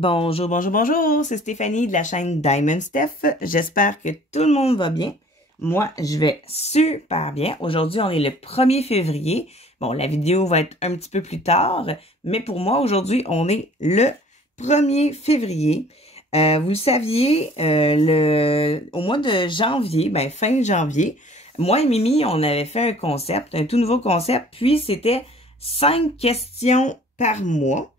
Bonjour, bonjour, bonjour, c'est Stéphanie de la chaîne Diamond Steph. J'espère que tout le monde va bien. Moi, je vais super bien. Aujourd'hui, on est le 1er février. Bon, la vidéo va être un petit peu plus tard, mais pour moi, aujourd'hui, on est le 1er février. Vous le saviez, au mois de janvier, fin janvier, moi et Mimi, on avait fait un concept, un tout nouveau concept, puis c'était 5 questions par mois.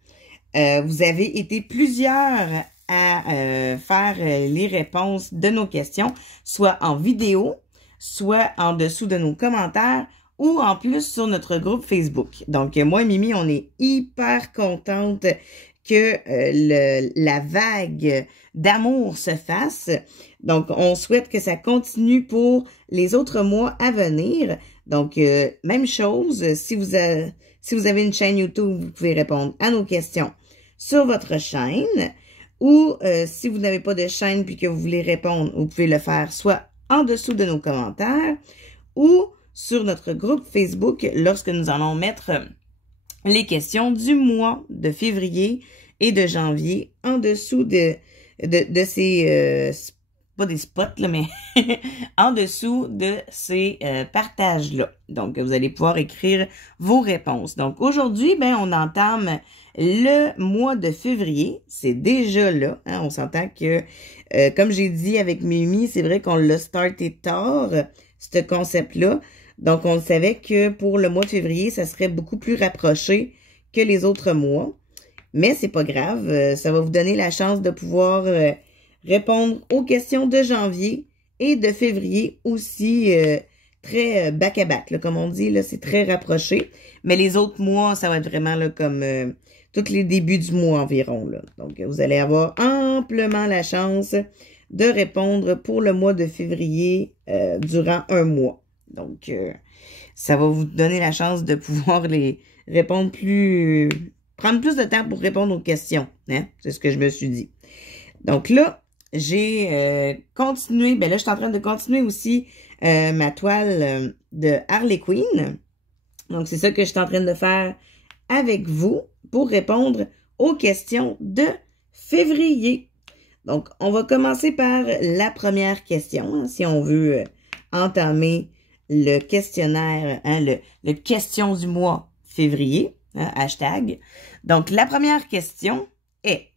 Vous avez été plusieurs à faire les réponses de nos questions, soit en vidéo, soit en dessous de nos commentaires ou en plus sur notre groupe Facebook. Donc, moi et Mimi, on est hyper contente que la vague d'amour se fasse. Donc, on souhaite que ça continue pour les autres mois à venir. Donc, même chose, si vous avez une chaîne YouTube, vous pouvez répondre à nos questions sur votre chaîne. Ou si vous n'avez pas de chaîne puis que vous voulez répondre, vous pouvez le faire soit en dessous de nos commentaires ou sur notre groupe Facebook lorsque nous allons mettre les questions du mois de février et de janvier en dessous de ces, pas des spots là, mais en dessous de ces partages-là. Donc, vous allez pouvoir écrire vos réponses. Donc, aujourd'hui, on entame le mois de février. C'est déjà là. Hein? On s'entend que, comme j'ai dit avec Mimi, c'est vrai qu'on l'a starté tard, ce concept-là. Donc, on savait que pour le mois de février, ça serait beaucoup plus rapproché que les autres mois. Mais c'est pas grave. Ça va vous donner la chance de pouvoir répondre aux questions de janvier et de février aussi très back-à-back. Comme on dit, là, c'est très rapproché. Mais les autres mois, ça va être vraiment là, comme tous les débuts du mois environ. Là. Donc, vous allez avoir amplement la chance de répondre pour le mois de février durant un mois. Donc, ça va vous donner la chance de pouvoir les répondre prendre plus de temps pour répondre aux questions. Hein? C'est ce que je me suis dit. Donc là, j'ai continué, là, je suis en train de continuer aussi ma toile de Harley Quinn. Donc, c'est ça que je suis en train de faire avec vous pour répondre aux questions de février. Donc, on va commencer par la première question, hein, si on veut entamer le questionnaire, hein, le question du mois février, hein, hashtag. Donc, la première question est: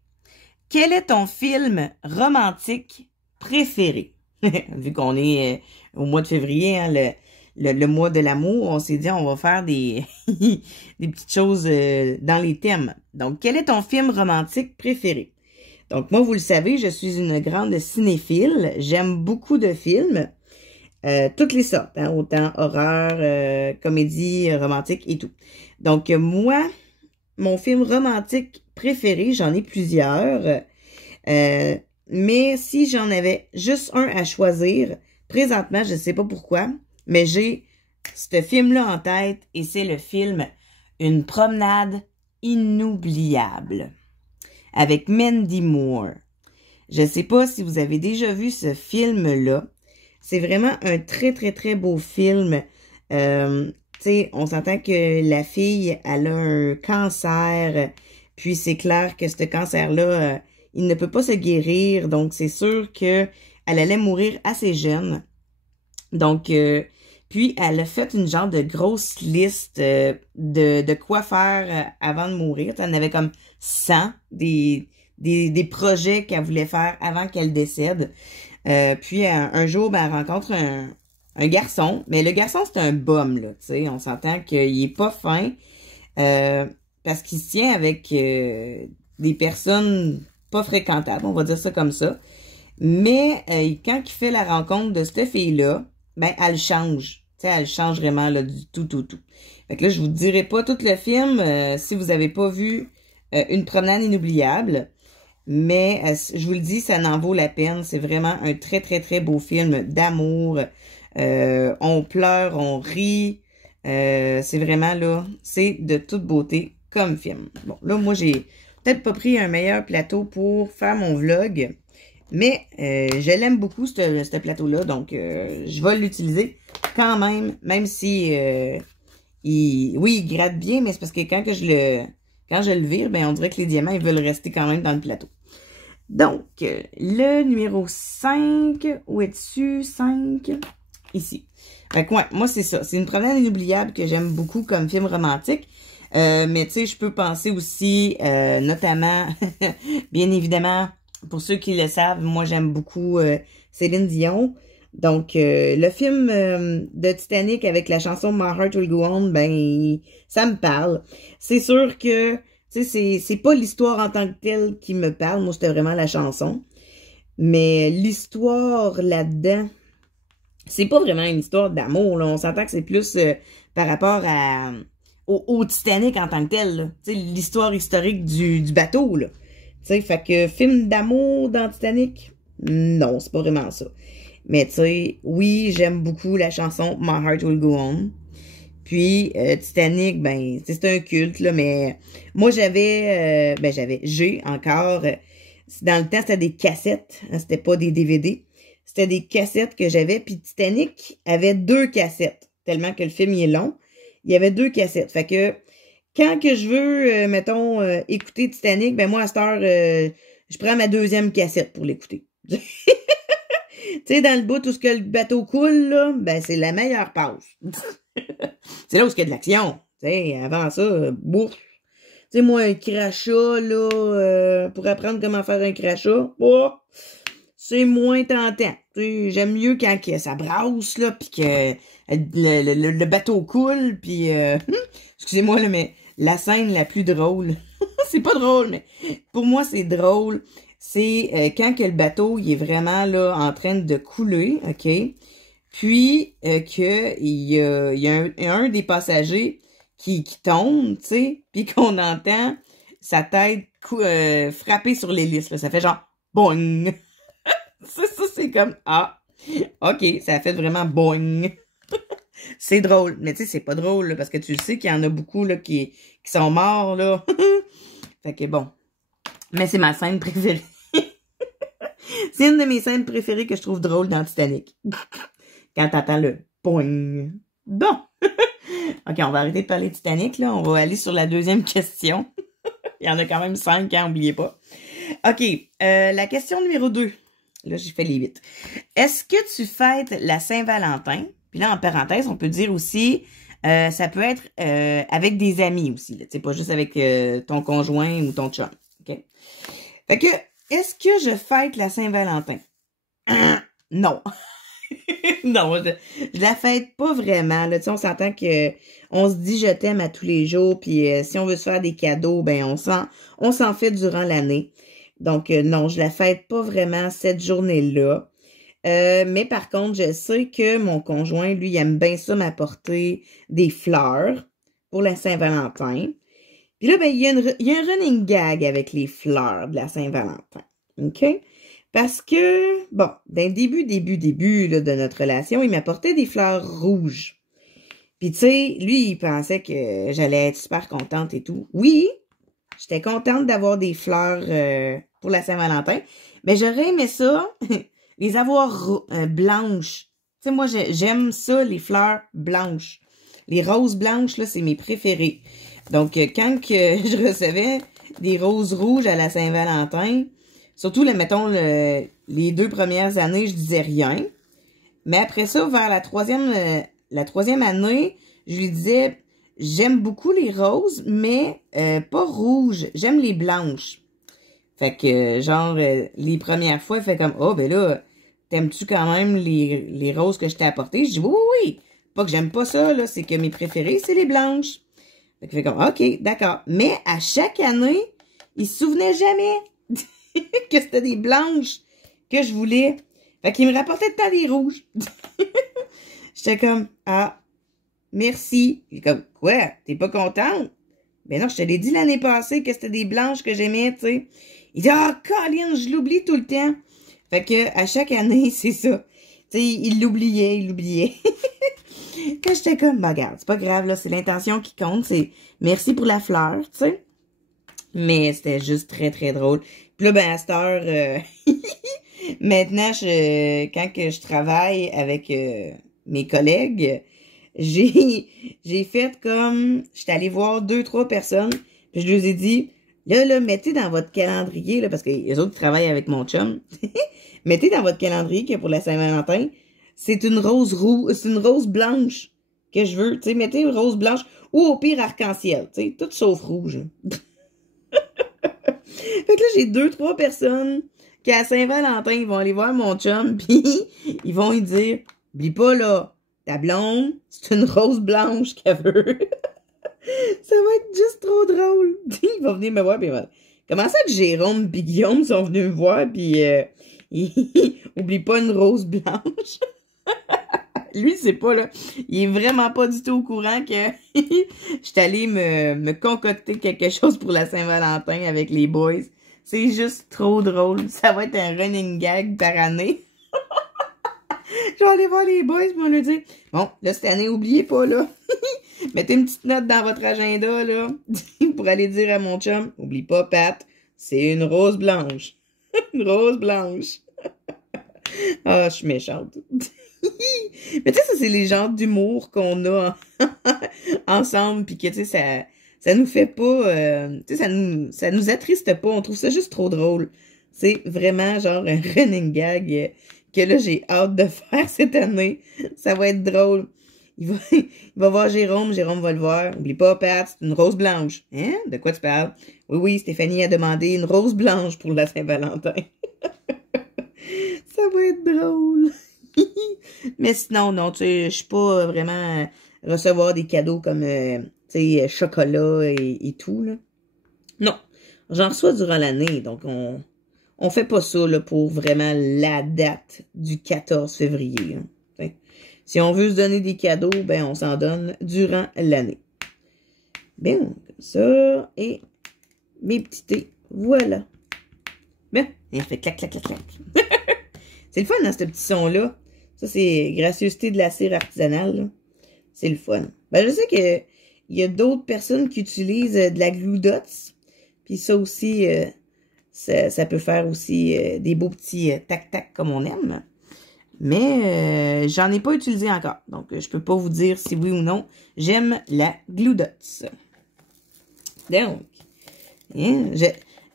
quel est ton film romantique préféré? Vu qu'on est au mois de février, hein, le mois de l'amour, on s'est dit on va faire des petites choses dans les thèmes. Donc, quel est ton film romantique préféré? Donc, moi, vous le savez, je suis une grande cinéphile. J'aime beaucoup de films. Toutes les sortes, hein, autant horreur, comédie, romantique et tout. Donc, moi, mon film romantique préféré, j'en ai plusieurs. Mais si j'en avais juste un à choisir, présentement, je ne sais pas pourquoi, mais j'ai ce film-là en tête et c'est le film Une promenade inoubliable avec Mandy Moore. Je ne sais pas si vous avez déjà vu ce film-là. C'est vraiment un très, très, très beau film. Tu sais, on s'entend que la fille, elle a un cancer, puis c'est clair que ce cancer-là, il ne peut pas se guérir, donc c'est sûr que elle allait mourir assez jeune. Donc, puis elle a fait une genre de grosse liste de quoi faire avant de mourir. Elle en avait comme 100 des projets qu'elle voulait faire avant qu'elle décède. Puis un jour, elle rencontre un garçon, mais le garçon, c'est un bum, là, tu sais, on s'entend qu'il est pas fin, parce qu'il se tient avec des personnes pas fréquentables, on va dire ça comme ça. Mais quand il fait la rencontre de cette fille-là, elle change. Tu sais, elle change vraiment là, du tout. Fait que là, je vous dirai pas tout le film si vous avez pas vu Une promenade inoubliable. Mais je vous le dis, ça n'en vaut la peine. C'est vraiment un très, très, très beau film d'amour. On pleure, on rit. C'est vraiment là, c'est de toute beauté comme film. Bon, là, moi, j'ai peut-être pas pris un meilleur plateau pour faire mon vlog. Mais je l'aime beaucoup, ce plateau-là. Donc, je vais l'utiliser quand même. Même si, il gratte bien. Mais c'est parce que quand que je quand je le vire, ben on dirait que les diamants, ils veulent rester quand même dans le plateau. Donc, le numéro 5, où es-tu? 5, ici. Fait que ouais, moi c'est ça. C'est une promenade inoubliable que j'aime beaucoup comme film romantique. Mais tu sais, je peux penser aussi, notamment, bien évidemment, pour ceux qui le savent, moi j'aime beaucoup Céline Dion. Donc, le film de Titanic avec la chanson My Heart Will Go On, ben, ça me parle. C'est sûr que, tu sais, c'est pas l'histoire en tant que telle qui me parle. Moi, c'était vraiment la chanson. Mais l'histoire là-dedans, c'est pas vraiment une histoire d'amour, là. On s'entend que c'est plus par rapport au Titanic en tant que tel, tu sais, l'histoire historique du bateau, là. Tu sais, fait que film d'amour dans Titanic, non, c'est pas vraiment ça. Mais tu sais, oui, j'aime beaucoup la chanson My Heart Will Go On. Puis Titanic, ben, c'est un culte, là, mais moi j'ai encore, dans le temps, c'était des cassettes, hein, c'était pas des DVD. C'était des cassettes que j'avais, puis Titanic avait 2 cassettes, tellement que le film il est long. Il y avait 2 cassettes. Fait que quand que je veux, mettons, écouter Titanic, ben moi, à cette heure, je prends ma 2e cassette pour l'écouter. Tu sais, dans le bout où le bateau coule, là, ben c'est la meilleure pause. C'est là où il y a de l'action. Tu sais, avant ça, bouf. Tu sais, moi, un crachat, là, pour apprendre comment faire un crachat, oh, c'est moins tentant. J'aime mieux quand ça brasse, là, puis que le bateau coule, puis excusez-moi, là, mais la scène la plus drôle, c'est pas drôle, mais pour moi, c'est drôle, c'est quand que le bateau, il est vraiment, là, en train de couler, OK? Puis, que il y a un des passagers qui tombe, tu sais, puis qu'on entend sa tête frapper sur l'hélice, là. Ça fait genre, boing! Ça, c'est comme, ah, OK, ça a fait vraiment boing. C'est drôle, mais tu sais, c'est pas drôle, là, parce que tu sais qu'il y en a beaucoup, là, qui sont morts, là. Fait que bon. Mais c'est ma scène préférée. C'est une de mes scènes préférées que je trouve drôle dans Titanic. Quand t'entends le boing. Bon. OK, on va arrêter de parler de Titanic, là. On va aller sur la 2e question. Il y en a quand même 5, hein, oubliez pas. OK, la question numéro 2. Là, j'ai fait les 8. Est-ce que tu fêtes la Saint-Valentin? Puis là, en parenthèse, on peut dire aussi, ça peut être avec des amis aussi. Tu sais, pas juste avec ton conjoint ou ton chum. OK? Fait que, est-ce que je fête la Saint-Valentin? Non. Non, je la fête pas vraiment. Là. Tu sais, on s'entend que on se dit je t'aime à tous les jours. Puis si on veut se faire des cadeaux, ben on s'en fait durant l'année. Donc, non, je la fête pas vraiment cette journée-là. Mais par contre, je sais que mon conjoint, lui, il aime bien ça m'apporter des fleurs pour la Saint-Valentin. Puis là, ben, il y a un running gag avec les fleurs de la Saint-Valentin. OK? Parce que, bon, d'un début là, de notre relation, il m'apportait des fleurs rouges. Puis, tu sais, lui, il pensait que j'allais être super contente et tout. Oui, j'étais contente d'avoir des fleurs pour la Saint-Valentin. Mais j'aurais aimé ça, les avoir blanches. Tu sais, moi, j'aime ça, les fleurs blanches. Les roses blanches, là, c'est mes préférées. Donc, quand que je recevais des roses rouges à la Saint-Valentin, surtout, mettons, les 2 premières années, je disais rien. Mais après ça, vers la troisième année, je lui disais, j'aime beaucoup les roses, mais pas rouges. J'aime les blanches. Fait que, genre, les premières fois, il fait comme, oh, ben là, t'aimes-tu quand même les roses que je t'ai apportées? Je dis, oui, oui, oui. Pas que j'aime pas ça, là, c'est que mes préférées, c'est les blanches. Fait qu'il fait comme, OK, d'accord. Mais à chaque année, il se souvenait jamais que c'était des blanches que je voulais. Fait qu'il me rapportait tout le temps des rouges. J'étais comme, ah, merci. Il est comme, quoi? T'es pas contente? Ben non, je te l'ai dit l'année passée que c'était des blanches que j'aimais, tu sais. Il dit, ah, Colin, je l'oublie tout le temps. Fait que, à chaque année, c'est ça. Tu sais, il l'oubliait. Quand j'étais comme, bah, regarde, c'est pas grave, là, c'est l'intention qui compte, c'est merci pour la fleur, tu sais. Mais c'était juste très, très drôle. Puis là, ben, à cette heure, maintenant, quand que je travaille avec mes collègues, j'ai fait comme, j'étais allée voir 2, 3 personnes, Puis je lui ai dit, là, mettez dans votre calendrier, là, parce que les autres travaillent avec mon chum. Mettez dans votre calendrier que pour la Saint-Valentin, c'est une rose blanche que je veux. Tu sais, mettez une rose blanche ou au pire arc-en-ciel. Tu sais, tout sauf rouge. Fait que là, j'ai 2-3 personnes qui, à Saint-Valentin, ils vont aller voir mon chum, puis ils vont lui dire, oublie pas, là, ta blonde, c'est une rose blanche qu'elle veut. Ça va être juste trop drôle. Il va venir me voir, puis il va... Comment ça que Jérôme et Guillaume sont venus me voir, puis oublie pas une rose blanche. Lui, c'est pas, là. Il est vraiment pas du tout au courant que j'étais allée me concocter quelque chose pour la Saint-Valentin avec les boys. C'est juste trop drôle. Ça va être un running gag par année. Je vais aller voir les boys pour leur dire, bon, là, cette année, oubliez pas, là. Mettez une petite note dans votre agenda, là, pour aller dire à mon chum, oublie pas, Pat, c'est une rose blanche. Une rose blanche. Ah, je suis méchante. Mais tu sais, ça, c'est les genres d'humour qu'on a ensemble, puis que, tu sais, ça nous fait pas, tu sais, ça nous attriste pas, on trouve ça juste trop drôle. C'est vraiment genre un running gag que là, j'ai hâte de faire cette année. Ça va être drôle. Il va voir Jérôme va le voir. Oublie pas, Pat, c'est une rose blanche. Hein? De quoi tu parles? Oui, Stéphanie a demandé une rose blanche pour la Saint-Valentin. Ça va être drôle. Mais sinon, non, tu sais, je suis pas vraiment recevoir des cadeaux comme, tu sais, chocolat et tout, là. Non, j'en reçois durant l'année, donc on fait pas ça, là, pour vraiment la date du 14 février, hein. Si on veut se donner des cadeaux, ben, on s'en donne durant l'année. Bien, comme ça, et mes petits thés, voilà. Bien, et on fait clac, clac, clac, clac. C'est le fun, hein, ce petit son-là. Ça, c'est gracieuseté de la cire artisanale. C'est le fun. Ben, je sais que il y a d'autres personnes qui utilisent de la glue dots. Puis ça aussi, ça peut faire aussi des beaux petits tac-tac comme on aime. Mais j'en ai pas utilisé encore. Donc, je peux pas vous dire si oui ou non. J'aime la glue dots. Donc, hein,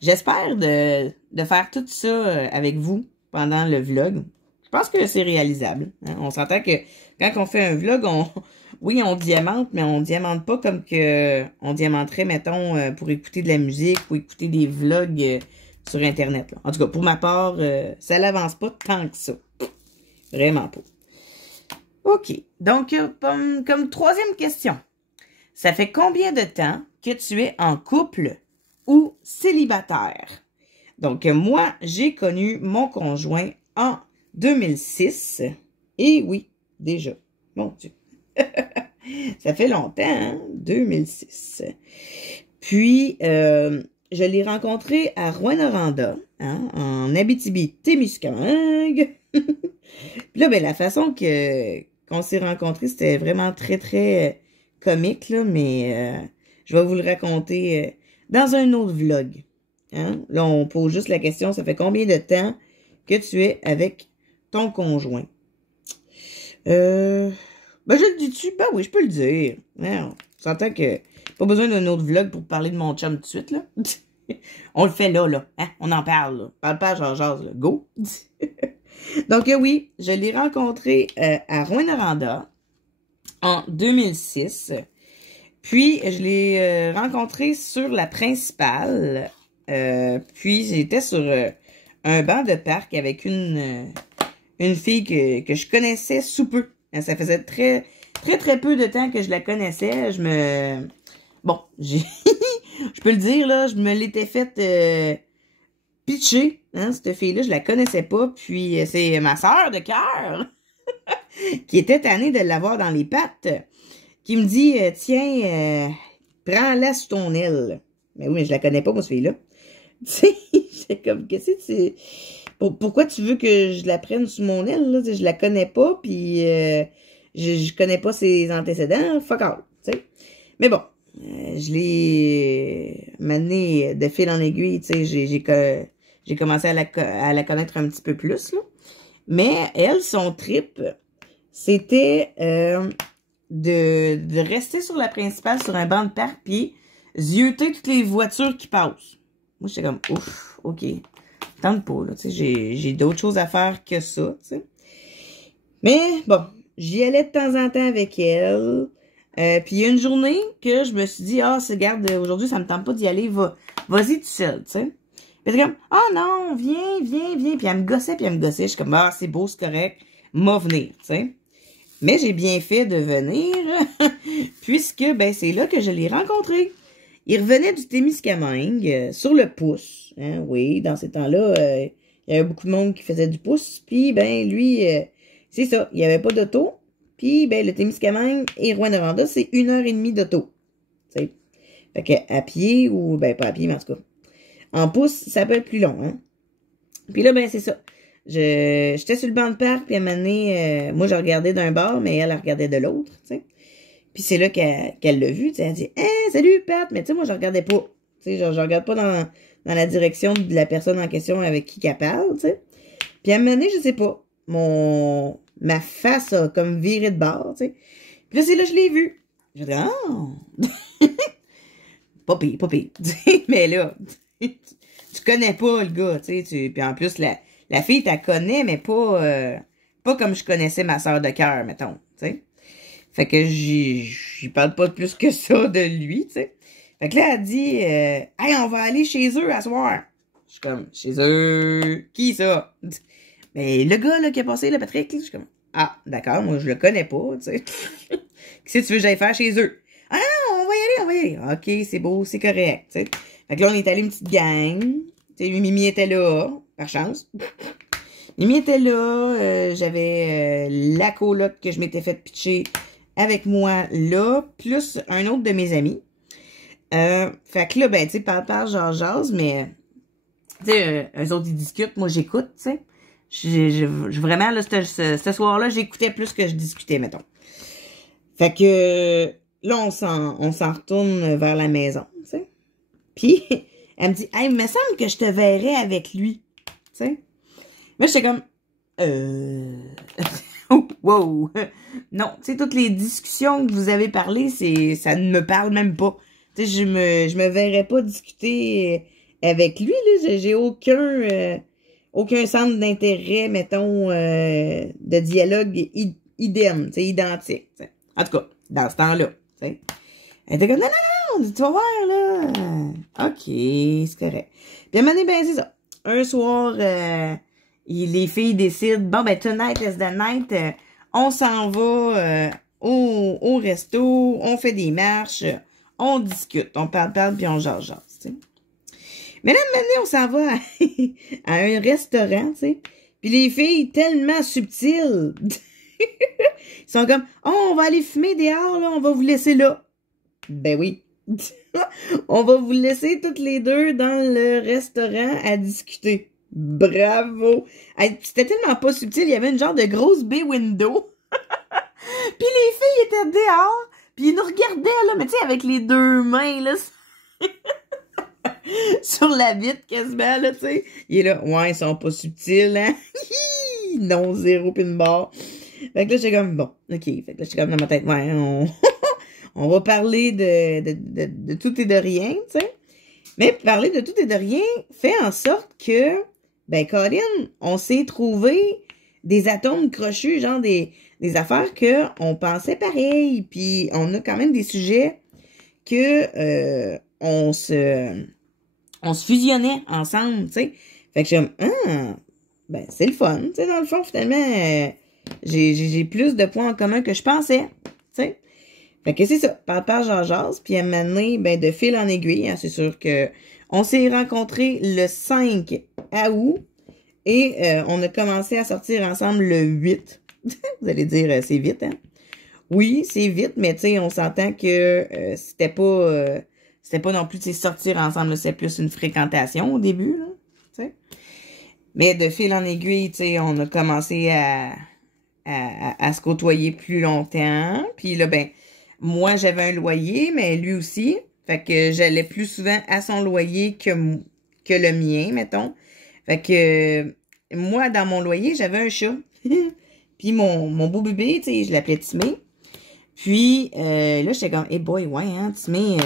j'espère de faire tout ça avec vous pendant le vlog. Je pense que c'est réalisable. Hein? On s'entend que quand on fait un vlog, oui, on diamante, mais on diamante pas comme que on diamanterait, mettons, pour écouter de la musique ou écouter des vlogs sur Internet. Là. En tout cas, pour ma part, ça l'avance pas tant que ça. Vraiment pas. OK. Donc, comme troisième question. Ça fait combien de temps que tu es en couple ou célibataire? Donc, moi, j'ai connu mon conjoint en 2006. Et oui, déjà. Mon Dieu. Ça fait longtemps, hein? 2006. Puis, je l'ai rencontré à Rouyn-Noranda, hein, en Abitibi-Témiscamingue. Puis là, ben, la façon qu'on s'est rencontrés, c'était vraiment très, très comique, là, mais je vais vous le raconter dans un autre vlog. Hein? Là, on pose juste la question, ça fait combien de temps que tu es avec ton conjoint? Ben, je le dis-tu? Ben oui, je peux le dire. On s'entend que pas besoin d'un autre vlog pour parler de mon chum tout de suite, là. On le fait là. Hein? On en parle, là. Parle pas à jase, là. Go! Donc, oui, je l'ai rencontré à Rouyn-Noranda en 2006. Puis, je l'ai rencontré sur la principale. Puis, j'étais sur un banc de parc avec une fille que je connaissais sous peu. Ça faisait très, très, très peu de temps que je la connaissais. Bon, je peux le dire, là, je me l'étais faite pitcher, hein, cette fille-là, je la connaissais pas. Puis, c'est ma sœur de cœur qui était tannée de l'avoir dans les pattes, qui me dit, tiens, prends-la sous ton aile. Mais oui, mais je la connais pas, moi, cette fille-là. Tu sais, c'est comme, qu'est-ce que c'est? Pourquoi tu veux que je la prenne sous mon aile, là? Je la connais pas, puis je connais pas ses antécédents. Fuck all, tu sais. Mais bon, je l'ai mené de fil en aiguille, tu sais. J'ai commencé à la connaître un petit peu plus, là. Mais elle, son trip, c'était de rester sur la principale, sur un banc de parc, puis zioter toutes les voitures qui passent. Moi, j'étais comme, ouf, OK. Tente pas, là, tu sais, j'ai d'autres choses à faire que ça, tu sais. Mais, bon, j'y allais de temps en temps avec elle. Puis il y a une journée que je me suis dit, ah, regarde, aujourd'hui, ça me tente pas d'y aller, vas-y tout seul, tu sais. Puis elle était comme, ah non, viens. Puis elle me gossait. Je suis comme, ah, c'est beau, c'est correct, m'a venir, tu sais. Mais j'ai bien fait de venir, puisque, ben, c'est là que je l'ai rencontré. Il revenait du Témiscamingue, sur le pouce. Hein, oui, dans ces temps-là, il y avait beaucoup de monde qui faisait du pouce. Puis, ben, lui, c'est ça, il n'y avait pas d'auto. Puis, ben, le Témiscamingue et Rouyn-Noranda, c'est 1h30 d'auto. Tu sais. Fait que, à pied, ou, ben, pas à pied, mais en tout cas. En pouce, ça peut être plus long, hein. Puis là, ben, c'est ça. J'étais sur le banc de parc, puis à un moment donné, moi, je regardais d'un bord, mais elle regardait de l'autre, tu sais. Puis c'est là qu'elle l'a vu, tu sais. Elle dit, hey, salut, Pat! Mais tu sais, moi, je regardais pas. Tu sais, je regarde pas dans la direction de la personne en question avec qui qu'elle parle, tu sais. Puis à un moment donné, je sais pas, ma face a comme viré de bord, tu sais. Puis là, c'est là que je l'ai vu. Je dis, ah! Pas pire. Mais là, tu connais pas le gars, tu sais. Puis en plus, la fille, t'as connais, mais pas comme je connaissais ma soeur de cœur, mettons, tu sais. Fait que j'y parle pas plus que ça de lui, tu sais. Fait que là, elle dit, hey, on va aller chez eux à soir. Je suis comme, chez eux, qui ça? Ben, le gars, là, qui a passé, le Patrick, je suis comme, ah, d'accord, moi, je le connais pas, tu sais. Qu'est-ce que tu veux que j'aille faire chez eux? Ah non, on va y aller. OK, c'est beau, c'est correct, tu sais. Fait que là, on est allé une petite gang. Tu sais, Mimi était là, par chance. Mimi était là, j'avais la coloc que je m'étais fait pitcher avec moi là, plus un autre de mes amis. Fait que là, ben, tu sais, parle, jase, mais, tu sais, eux autres, ils discutent, moi, j'écoute, tu sais. Vraiment, là, ce soir-là, j'écoutais plus que je discutais, mettons. Fait que, là, on s'en retourne vers la maison, tu sais. Puis, elle me dit, hey, il me semble que je te verrais avec lui, tu sais. Moi, j'étais comme, wow! Non, tu sais, toutes les discussions que vous avez parlé, ça ne me parle même pas. Tu sais, je me verrais pas discuter avec lui, là. J'ai aucun centre d'intérêt, mettons, de dialogue idem, tu sais, identique, t'sais. En tout cas, dans ce temps-là, tu sais. Elle était comme, non, tu vas voir, là. OK, c'est correct. Puis à un moment donné, ben, c'est ça. Un soir, les filles décident, bon, ben, tonight is the night, on s'en va au resto, on fait des marches, on discute, on parle, puis on jase, tu sais. Mais là, maintenant, on s'en va à un restaurant, tu sais. Puis les filles, tellement subtiles, ils sont comme, oh, on va aller fumer dehors, là, on va vous laisser là. Ben oui. On va vous laisser toutes les deux dans le restaurant à discuter. Bravo! C'était tellement pas subtil, il y avait une genre de grosse baie window. Puis les filles étaient dehors, puis ils nous regardaient, là, mais tu sais, avec les deux mains, là, sur la vitre, quasiment, là, tu sais. Il est là, ouais, ils sont pas subtils, hein? Non, zéro pin barre. Fait que là, j'étais comme, bon, OK. Fait que là, j'étais comme dans ma tête, ouais, on va parler de tout et de rien, tu sais. Mais parler de tout et de rien fait en sorte que, ben, Colin, on s'est trouvé des atomes crochus, genre des affaires que on pensait pareil, puis on a quand même des sujets que on se fusionnait ensemble, tu sais. Fait que j'aime, ben, c'est le fun, tu sais, dans le fond, finalement, j'ai plus de points en commun que je pensais, tu sais. Fait que c'est ça, parle, jase, puis à un moment donné, ben, de fil en aiguille, hein, c'est sûr que on s'est rencontrés le 5 août et on a commencé à sortir ensemble le 8. Vous allez dire, c'est vite, hein? Oui, c'est vite, mais tu sais, on s'entend que c'était pas non plus, tu sais, sortir ensemble, c'est plus une fréquentation au début, là, tu sais. Mais de fil en aiguille, tu sais, on a commencé à se côtoyer plus longtemps, puis là, ben, moi, j'avais un loyer, mais lui aussi. Fait que j'allais plus souvent à son loyer que le mien, mettons. Fait que moi, dans mon loyer, j'avais un chat. Puis mon beau bébé, tu sais, je l'appelais Timé. Puis là, j'étais comme, hey boy, ouais, hein, Timé,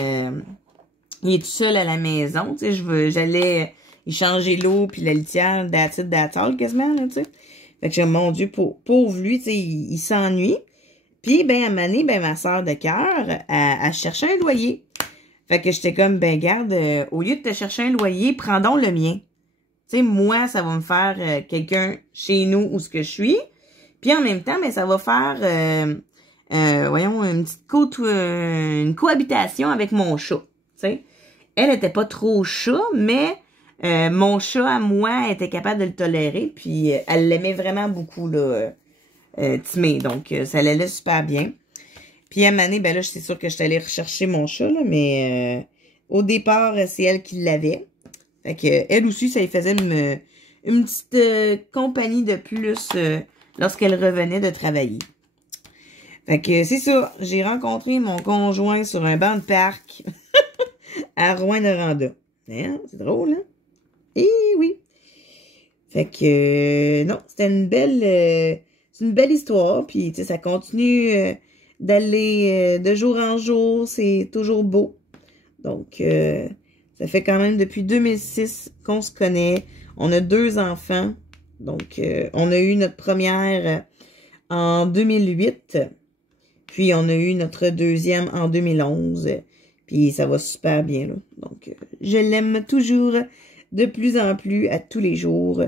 il est tout seul à la maison, tu sais, j'allais y changer l'eau puis la litière d'attente quasiment, là, tu sais. Fait que mon Dieu, pauvre lui, tu sais, il s'ennuie. Puis, ben, à un moment donné, ben, ma soeur de cœur, elle cherchait un loyer. Fait que j'étais comme, ben, garde, au lieu de te chercher un loyer, prends donc le mien. Tu sais, moi, ça va me faire quelqu'un chez nous où ce que je suis. Puis, en même temps, ben, ça va faire, voyons, une petite une cohabitation avec mon chat, tu sais. Elle était pas trop chat, mais mon chat à moi était capable de le tolérer. Puis, elle l'aimait vraiment beaucoup, là, Timé. Donc, ça allait super bien. Puis à un moment donné, ben là, c'est sûr que je suis allée rechercher mon chat, là, mais au départ, c'est elle qui l'avait. Fait que elle aussi, ça lui faisait une petite compagnie de plus lorsqu'elle revenait de travailler. Fait que c'est ça, j'ai rencontré mon conjoint sur un banc de parc à Rouyn-Noranda. Hein? C'est drôle, hein? Eh oui! Fait que non, c'était c'est une belle histoire, puis tu sais, ça continue d'aller de jour en jour, c'est toujours beau. Donc, ça fait quand même depuis 2006 qu'on se connaît. On a 2 enfants. Donc, on a eu notre première en 2008. Puis, on a eu notre deuxième en 2011. Puis, ça va super bien, là. Donc, je l'aime toujours de plus en plus à tous les jours.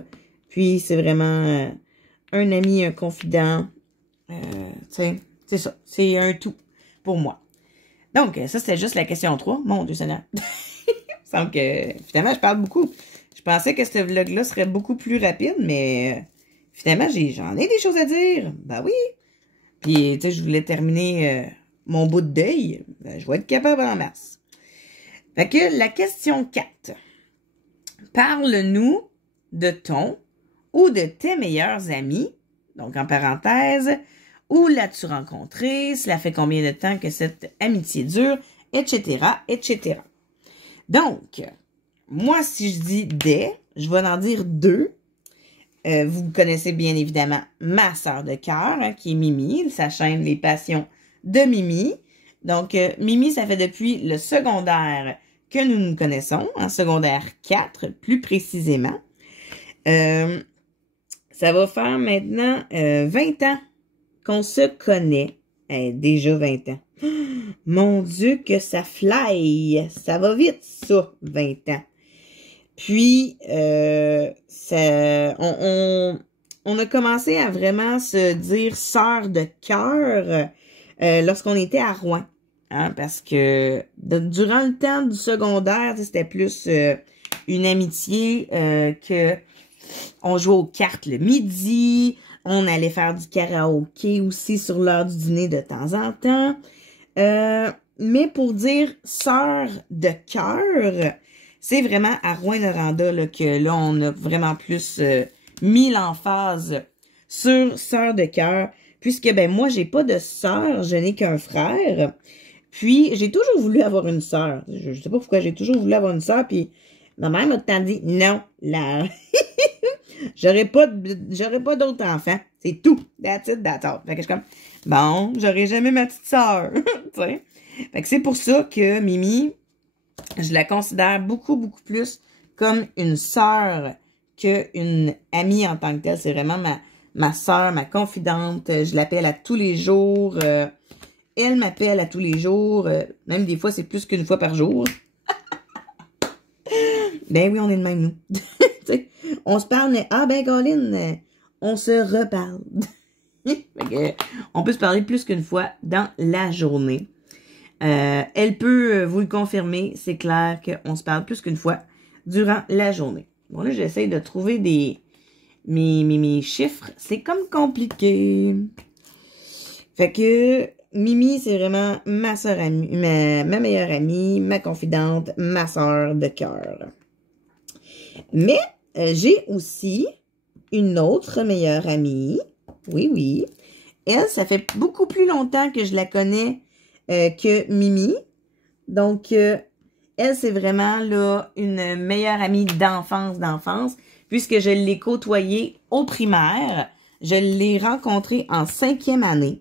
Puis, c'est vraiment un ami, un confident. Tu sais, c'est ça. C'est un tout pour moi. Donc, ça, c'était juste la question 3. Mon Dieu Seigneur. Il me semble que, finalement, je parle beaucoup. Je pensais que ce vlog-là serait beaucoup plus rapide, mais finalement, j'en ai des choses à dire. Ben oui. Puis, tu sais, je voulais terminer mon bout de deuil. Ben, je vais être capable en mars. Fait que la question 4. Parle-nous de ton ou de tes meilleurs amis. Donc, en parenthèse, où l'as-tu rencontré? Cela fait combien de temps que cette amitié dure? Etc., etc. Donc, moi, si je dis des, je vais en dire 2. Vous connaissez bien évidemment ma sœur de cœur, hein, qui est Mimi, sa chaîne Les Passions de Mimi. Donc, Mimi, ça fait depuis le secondaire que nous nous connaissons, en secondaire 4, plus précisément. Ça va faire maintenant 20 ans qu'on se connaît. Déjà 20 ans. Mon Dieu, que ça fly! Ça va vite, ça, 20 ans. Puis, on a commencé à vraiment se dire sœur de cœur lorsqu'on était à Rouen. Hein, parce que durant le temps du secondaire, c'était plus une amitié que on jouait aux cartes le midi, on allait faire du karaoké aussi sur l'heure du dîner de temps en temps. Mais pour dire sœur de cœur, c'est vraiment à Rouyn-Noranda là, que là, on a vraiment plus mis l'emphase sur sœur de cœur. Puisque, ben, moi, j'ai pas de sœur, je n'ai qu'un frère. Puis, j'ai toujours voulu avoir une sœur. Je sais pas pourquoi j'ai toujours voulu avoir une sœur. Puis, ma mère m'a tout le temps dit, non, là, j'aurais pas d'autres enfants. C'est tout. That's it, that's all. Fait que je suis comme, bon, j'aurai jamais ma petite sœur. Tu sais. Fait que c'est pour ça que Mimi, je la considère beaucoup, beaucoup plus comme une sœur qu'une amie en tant que telle. C'est vraiment ma sœur, ma confidente. Je l'appelle à tous les jours. Elle m'appelle à tous les jours. Même des fois, c'est plus qu'une fois par jour. Ben oui, on est de même, nous. On se parle, mais ah ben, Colin, on se reparle. On peut se parler plus qu'une fois dans la journée. Elle peut vous le confirmer. C'est clair qu'on se parle plus qu'une fois durant la journée. Bon, là, j'essaie de trouver mes chiffres. C'est comme compliqué. Fait que Mimi, c'est vraiment ma sœur amie, ma meilleure amie, ma confidente, ma sœur de cœur. Mais j'ai aussi une autre meilleure amie. Oui, oui. Elle, ça fait beaucoup plus longtemps que je la connais que Mimi. Donc, elle, c'est vraiment là une meilleure amie d'enfance, puisque je l'ai côtoyée au primaire. Je l'ai rencontrée en 5e année.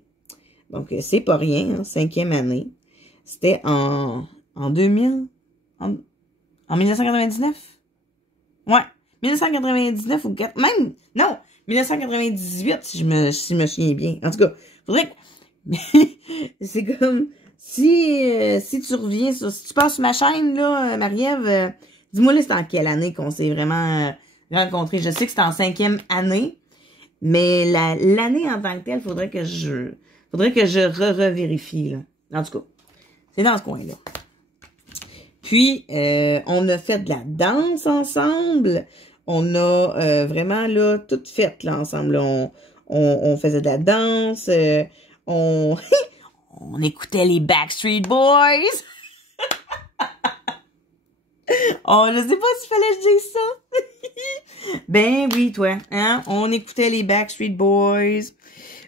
Donc, c'est pas rien, hein, 5e année. C'était en 2000. En 1999? Ouais. 1999 ou même, non, 1998, si je me souviens bien. En tout cas, faudrait que, c'est comme, si tu reviens si tu passes sur ma chaîne, là, Marie-Ève, dis-moi là, c'est en quelle année qu'on s'est vraiment rencontrés. Je sais que c'est en 5e année, mais l'année en tant que telle, faudrait que je revérifie, là. En tout cas, c'est dans ce coin-là. Puis, on a fait de la danse ensemble. On a vraiment, là, tout fait, là, ensemble. Là. On faisait de la danse. On écoutait les Backstreet Boys. Oh, je sais pas s'il fallait que je dise ça. Ben oui, toi. Hein? On écoutait les Backstreet Boys.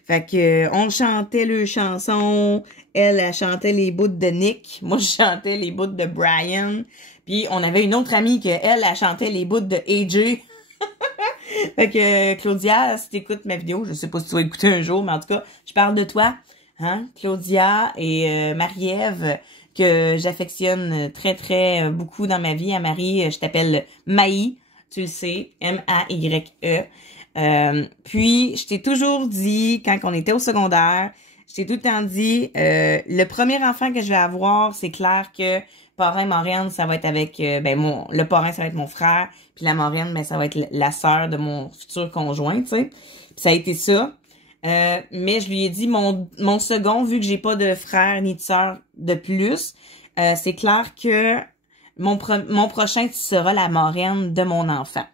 Fait que on chantait leurs chansons. Elle chantait les bouts de Nick. Moi, je chantais les bouts de Brian. Puis, on avait une autre amie que elle chantait les bouts de AJ. Fait que, Claudia, si t'écoutes ma vidéo, je sais pas si tu vas écouter un jour, mais en tout cas, je parle de toi. Hein? Claudia et Marie-Ève, que j'affectionne très, très beaucoup dans ma vie. À Marie, je t'appelle Maï. Tu le sais. M-A-Y-E. Puis, je t'ai toujours dit, quand on était au secondaire, je t'ai tout le temps dit, le premier enfant que je vais avoir, c'est clair que parrain, marraine, ça va être avec, le parrain, ça va être mon frère, puis la marraine, ben, ça va être la sœur de mon futur conjoint, tu sais. Puis ça a été ça. Mais je lui ai dit, mon second, vu que j'ai pas de frère ni de sœur de plus, c'est clair que mon prochain, tu seras la marraine de mon enfant.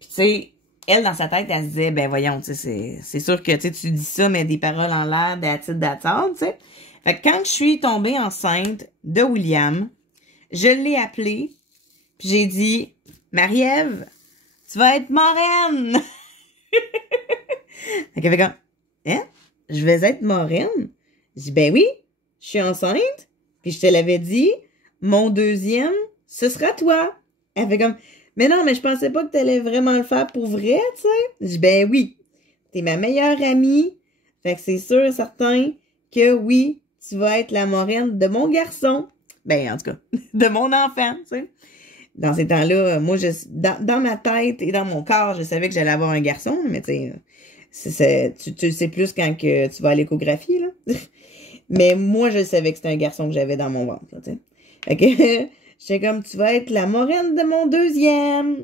Puis tu sais, elle, dans sa tête, elle se disait, ben voyons, tu sais, c'est sûr que tu dis ça, mais des paroles en l'air, d'attente, tu sais. Fait que quand je suis tombée enceinte de William, je l'ai appelé, puis j'ai dit, Marie-Ève, tu vas être marraine! Fait qu'elle fait comme, hein? Je vais être marraine? Je dis, ben oui, je suis enceinte, puis je te l'avais dit, mon deuxième, ce sera toi. Elle fait comme, mais non, mais je pensais pas que t'allais vraiment le faire pour vrai, tu sais. Je dis, ben oui, t'es ma meilleure amie, fait que c'est sûr et certain que oui, tu vas être la marraine de mon garçon. Ben, en tout cas, de mon enfant, tu sais. Dans ces temps-là, moi, dans ma tête et dans mon corps, je savais que j'allais avoir un garçon, mais tu sais, tu le sais plus quand que tu vas à l'échographie, là. Mais moi, je savais que c'était un garçon que j'avais dans mon ventre, là, tu sais. Fait que, j'étais comme, tu vas être la marraine de mon deuxième.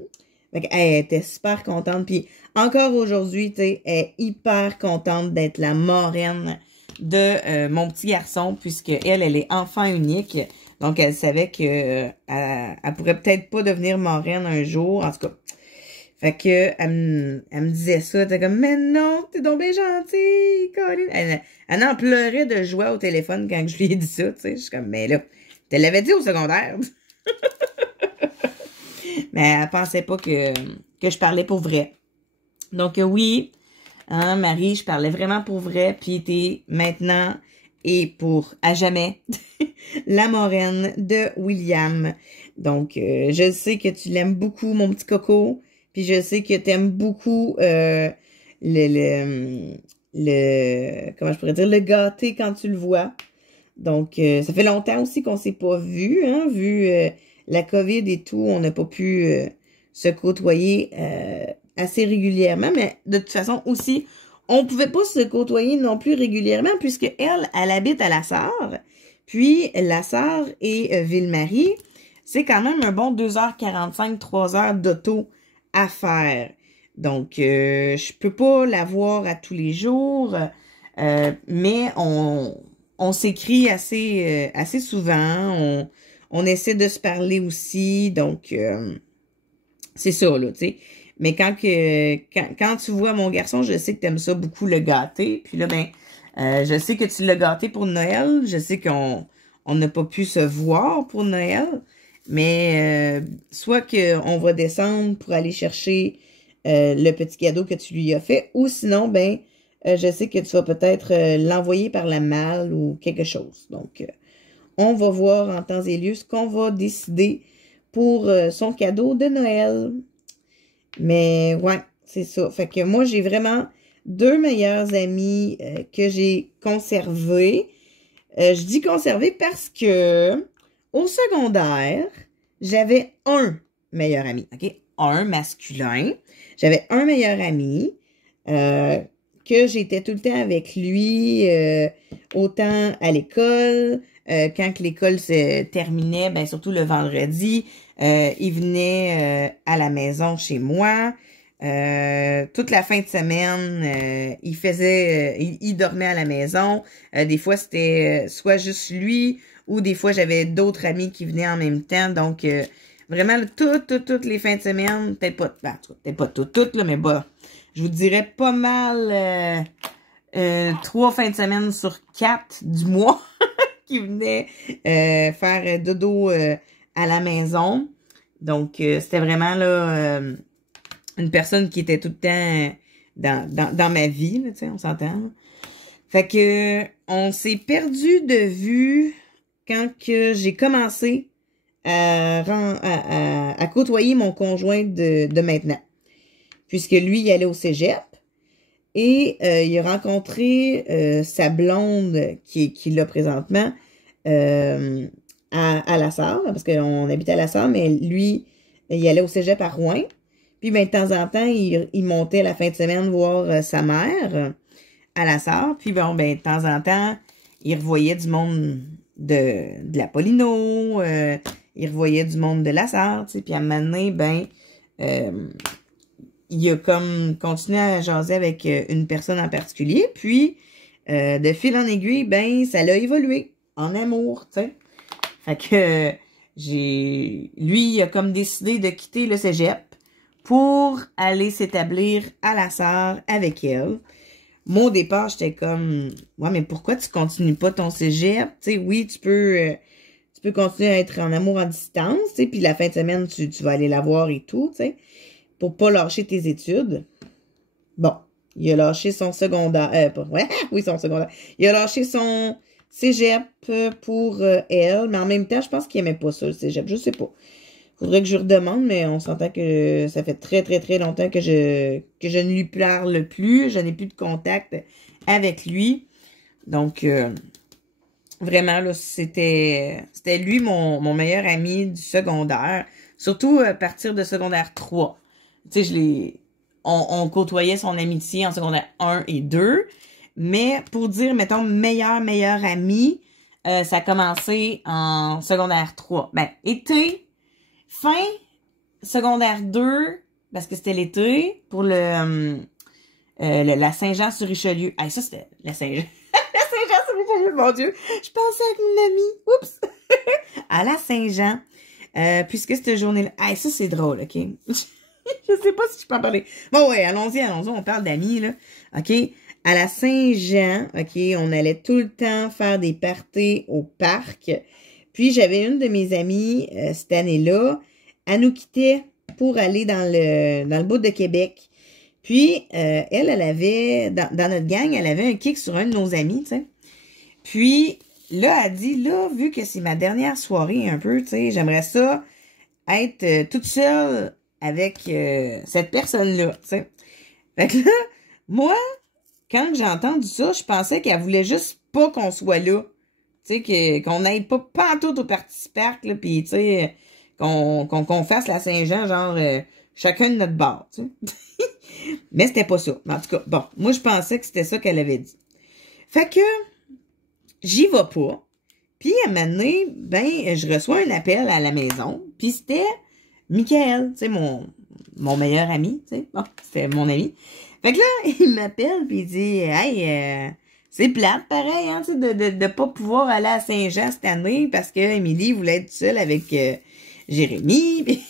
Fait que, elle était super contente. Puis, encore aujourd'hui, tu sais, elle est hyper contente d'être la marraine de mon petit garçon, puisque elle est enfant unique. Donc, elle savait que elle pourrait peut-être pas devenir marraine un jour, en tout cas. Fait que, elle me disait ça, t'es comme, mais non, t'es donc bien gentille, Colin. Elle en pleurait de joie au téléphone quand je lui ai dit ça, tu sais. Je suis comme, mais là, te l'avais dit au secondaire. Mais elle pensait pas que je parlais pour vrai. Donc, oui, hein, Marie, je parlais vraiment pour vrai, puis t'es maintenant et pour à jamais la marraine de William. Donc, je sais que tu l'aimes beaucoup, mon petit coco, puis je sais que tu aimes beaucoup comment je pourrais dire, le gâter quand tu le vois. Donc, ça fait longtemps aussi qu'on s'est pas vu, hein, vu la COVID et tout, on n'a pas pu se côtoyer assez régulièrement, mais de toute façon aussi, on pouvait pas se côtoyer non plus régulièrement puisque elle habite à La Sarre, puis La Sarre et Ville-Marie, c'est quand même un bon 2h45, 3h d'auto à faire. Donc, je peux pas la voir à tous les jours, mais on s'écrit assez souvent, on essaie de se parler aussi, donc c'est ça, là, tu sais. Mais quand tu vois mon garçon, je sais que t'aimes ça beaucoup le gâter. Puis là, ben, je sais que tu l'as gâté pour Noël. Je sais qu'on n'a pas pu se voir pour Noël. Mais soit qu'on va descendre pour aller chercher le petit cadeau que tu lui as fait. Ou sinon, ben, je sais que tu vas peut-être l'envoyer par la malle ou quelque chose. Donc, on va voir en temps et lieu ce qu'on va décider pour son cadeau de Noël. Mais ouais, c'est ça. Fait que moi, j'ai vraiment deux meilleures amies que j'ai conservées. Je dis conservées parce que au secondaire, j'avais un meilleur ami, OK? Un masculin. J'avais un meilleur ami que j'étais tout le temps avec lui, autant à l'école, quand que l'école se terminait, ben surtout le vendredi, il venait à la maison chez moi. Toute la fin de semaine, il dormait à la maison. Des fois, c'était soit juste lui ou des fois, j'avais d'autres amis qui venaient en même temps. Donc, vraiment, toutes les fins de semaine, peut-être pas toutes, là, mais bah, je vous dirais pas mal 3 fins de semaine sur 4 du mois qui venaient faire dodo à la maison. Donc, c'était vraiment là une personne qui était tout le temps dans ma vie, là, tu sais, on s'entend. Là. Fait que on s'est perdu de vue quand que j'ai commencé à côtoyer mon conjoint de maintenant. Puisque lui, il allait au cégep et il a rencontré sa blonde qui l'a présentement à La Sarre, parce qu'on habite à La Sarre, mais lui, il allait au cégep à Rouen. Puis, ben, de temps en temps, il montait la fin de semaine voir sa mère à La Sarre. Puis, bon, ben, de temps en temps, il revoyait du monde de la Paulino, il revoyait du monde de La Sarre, tu sais. Puis, à un moment donné, ben, il a comme continué à jaser avec une personne en particulier. Puis, de fil en aiguille, ben, ça l'a évolué en amour, tu sais. Fait que, lui, il a comme décidé de quitter le cégep pour aller s'établir à La Sarre avec elle. Moi, au départ, j'étais comme, ouais, mais pourquoi tu continues pas ton cégep? Tu sais, oui, tu peux continuer à être en amour à distance, tu sais, puis la fin de semaine, tu vas aller la voir et tout, tu sais, pour pas lâcher tes études. Bon, il a lâché son secondaire, oui, son secondaire. Il a lâché son cégep pour elle, mais en même temps, je pense qu'il aimait pas ça, le cégep, je sais pas. Faudrait que je redemande, mais on s'entend que ça fait très, très, très longtemps que je ne lui parle plus. Je n'ai plus de contact avec lui. Donc, vraiment, là, c'était lui mon meilleur ami du secondaire. Surtout à partir de secondaire 3. Tu sais, on côtoyait son amitié en secondaire 1 et 2. Mais pour dire, mettons, meilleur ami, ça a commencé en secondaire 3. Ben, fin secondaire 2, parce que c'était l'été, pour la Saint-Jean-sur-Richelieu. Ah, ça, c'était la Saint-Jean. La Saint-Jean-sur-Richelieu, mon Dieu. Je pensais avec mon ami. Oups. À la Saint-Jean. Puisque cette journée-là... Ah, ça, c'est drôle, OK? Je sais pas si je peux en parler. Bon, ouais, allons-y. On parle d'amis, là. OK? À la Saint-Jean, OK, on allait tout le temps faire des parties au parc. Puis, j'avais une de mes amies, cette année-là, elle nous quittait pour aller dans le bout de Québec. Puis, elle avait, dans notre gang, elle avait un kick sur un de nos amis, tu sais. Puis, là, elle dit, là, vu que c'est ma dernière soirée un peu, tu sais, j'aimerais ça être toute seule avec cette personne-là, tu sais. Fait que là, moi, quand j'ai entendu ça, je pensais qu'elle voulait juste pas qu'on soit là. Tu sais, qu'on n'aille pas pantoute au Parti Parc, là, pis, tu sais, qu'on fasse la Saint-Jean, genre, chacun de notre bord, tu sais. Mais c'était pas ça. En tout cas, bon, moi, je pensais que c'était ça qu'elle avait dit. Fait que, j'y vais pas. Puis, à un moment donné, ben, je reçois un appel à la maison, puis c'était Michael, tu sais, mon meilleur ami, tu sais. Bon, c'était mon ami. Fait que là, il m'appelle, puis il dit, hey, c'est plate, pareil, hein, tu sais, de pas pouvoir aller à Saint-Jean cette année parce que Émilie voulait être seule avec Jérémy. Pis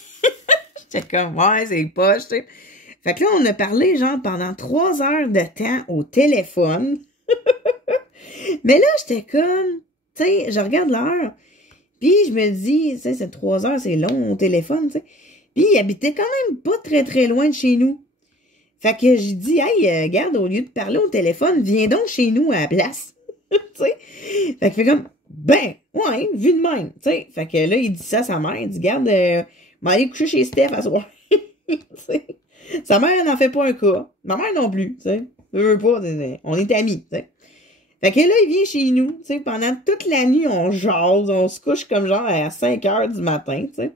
j'étais comme, ouais, c'est poche, tu sais. Fait que là, on a parlé, genre, pendant 3 heures de temps au téléphone. Mais là, j'étais comme, tu sais, je regarde l'heure, puis je me dis, tu sais, c'est 3 heures, c'est long au téléphone, tu sais. Puis il habitait quand même pas très, très loin de chez nous. Fait que j'ai dit, hey, regarde, au lieu de parler au téléphone, viens donc chez nous à la place. Tu sais? Fait que fait comme, ben, ouais, vu de même. Tu sais? Fait que là, il dit ça à sa mère. Il dit, garde, m'aller coucher chez Steph à soir. Tu sais? Sa mère, elle n'en fait pas un cas. Ma mère non plus. Tu sais? Je veux pas, on est amis. Tu sais? Fait que là, il vient chez nous, tu sais, pendant toute la nuit, on jase, on se couche comme genre à 5 heures du matin, tu sais.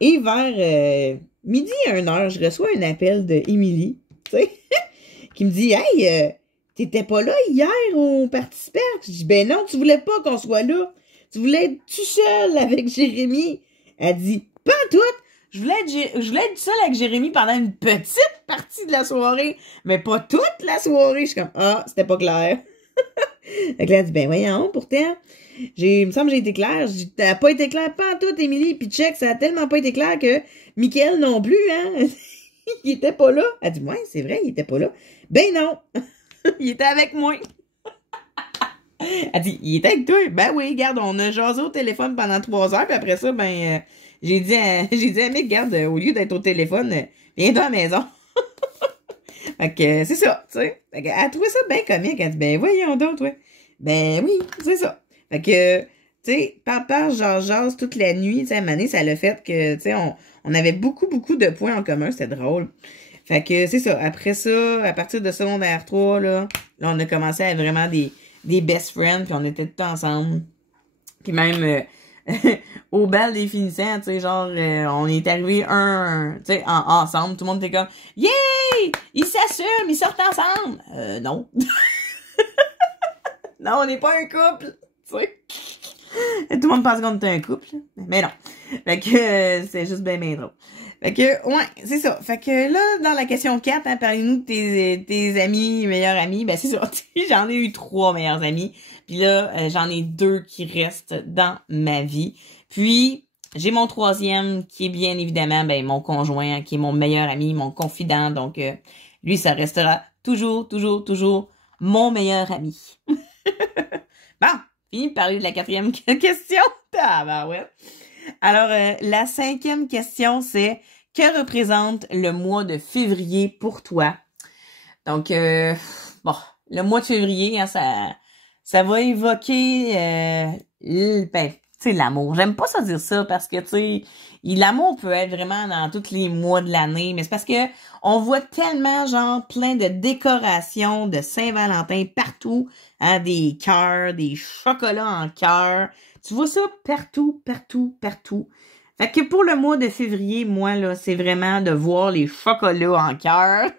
Et vers midi à 1 heure, je reçois un appel de Émilie, tu sais, qui me dit « Hey, t'étais pas là hier au participant? » Je dis « Ben non, tu voulais pas qu'on soit là. Tu voulais être tout seul avec Jérémy. » Elle dit « Pas en tout. Je voulais être seul avec Jérémy pendant une petite partie de la soirée, mais pas toute la soirée. » Je suis comme « Ah, c'était pas clair. » Fait que là, elle dit « Ben voyons, pourtant, il me semble que j'ai été claire. » Je dis « T'as pas été claire, pas en tout, Émilie. » Puis check, ça a tellement pas été clair que Mickaël non plus, hein. Il était pas là. Elle dit « Ouais, c'est vrai, il était pas là. » Ben non. Il était avec moi. Elle dit, il était avec toi? Ben oui, regarde, on a jasé au téléphone pendant 3 heures, puis après ça, j'ai dit à Mick, regarde, au lieu d'être au téléphone, viens-toi à la maison. Fait que, c'est ça, tu sais. Fait que, elle a trouvé ça bien comique. Elle dit, ben voyons donc, ouais. Ben oui, c'est ça. Fait que, tu sais, papa jase toute la nuit, tu sais, à un moment donné, ça l'a fait que, tu sais, on avait beaucoup de points en commun, c'était drôle. Fait que, c'est ça. Après ça, à partir de secondaire 3, là, on a commencé à être vraiment des best friends, puis on était tout ensemble. Puis même au bal des finissants, tu sais, genre, on est arrivé tu sais, ensemble, tout le monde était comme « Yay! Ils s'assument, ils sortent ensemble! » Non. Non, on n'est pas un couple, tu sais. Tout le monde pense qu'on était un couple, mais non. Fait que c'est juste bien drôle. Fait que, ouais, c'est ça. Fait que là, dans la question 4, hein, parlez-nous de tes amis, meilleurs amis. Ben, c'est ça. J'en ai eu 3 meilleurs amis. Puis là, j'en ai 2 qui restent dans ma vie. Puis, j'ai mon 3e qui est bien évidemment, ben, mon conjoint, hein, qui est mon meilleur ami, mon confident. Donc, lui, ça restera toujours mon meilleur ami. Bon, fini de parler de la 4e question. Ah, ben ouais. Alors, la 5e question, c'est « Que représente le mois de février pour toi? » Donc, bon, le mois de février, hein, ça va évoquer, ben, tu sais, l'amour. J'aime pas ça dire ça parce que, tu sais, l'amour peut être vraiment dans tous les mois de l'année, mais c'est parce que on voit tellement, genre, plein de décorations de Saint-Valentin partout, hein, des cœurs, des chocolats en cœur. Tu vois ça partout. Fait que pour le mois de février, moi, là, c'est vraiment de voir les chocolats en cœur.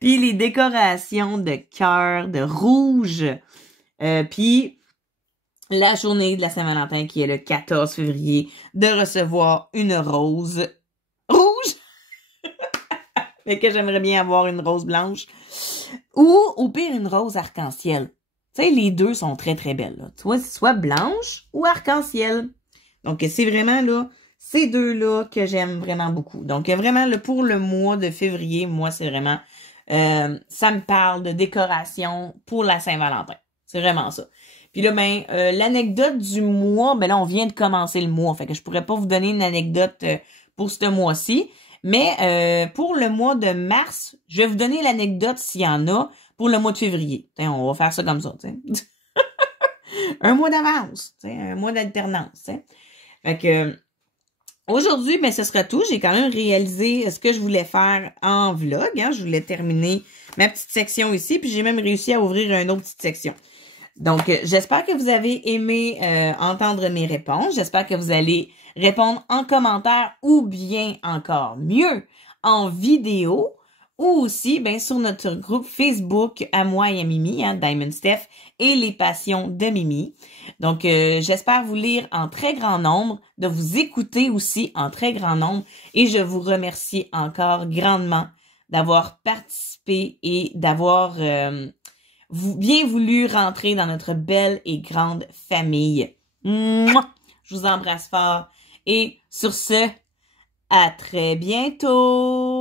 Puis les décorations de cœur, de rouge. Puis la journée de la Saint-Valentin, qui est le 14 février, de recevoir une rose rouge. Mais que j'aimerais bien avoir une rose blanche. Ou, au pire, une rose arc-en-ciel. Tu sais, les deux sont très belles, là. Tu vois, c'est soit blanche ou arc-en-ciel. Donc, c'est vraiment, là, ces deux-là que j'aime vraiment beaucoup. Donc, vraiment, là, pour le mois de février, moi, c'est vraiment, ça me parle de décoration pour la Saint-Valentin. C'est vraiment ça. Puis là, ben, l'anecdote du mois, ben là, on vient de commencer le mois. Fait que je pourrais pas vous donner une anecdote pour ce mois-ci. Mais pour le mois de mars, je vais vous donner l'anecdote s'il y en a pour le mois de février. T'sais, on va faire ça comme ça. Un mois d'avance, un mois d'alternance. T'sais. Fait que aujourd'hui, ben, ce sera tout. J'ai quand même réalisé ce que je voulais faire en vlog. Hein. Je voulais terminer ma petite section ici, puis j'ai même réussi à ouvrir une autre petite section. Donc, j'espère que vous avez aimé entendre mes réponses. J'espère que vous allez répondre en commentaire ou bien encore mieux en vidéo ou aussi ben, sur notre groupe Facebook à moi et à Mimi, hein, Diamond Steph et les passions de Mimi. Donc, j'espère vous lire en très grand nombre, de vous écouter aussi en très grand nombre et je vous remercie encore grandement d'avoir participé et d'avoir bien voulu rentrer dans notre belle et grande famille. Mouah! Je vous embrasse fort et sur ce, à très bientôt!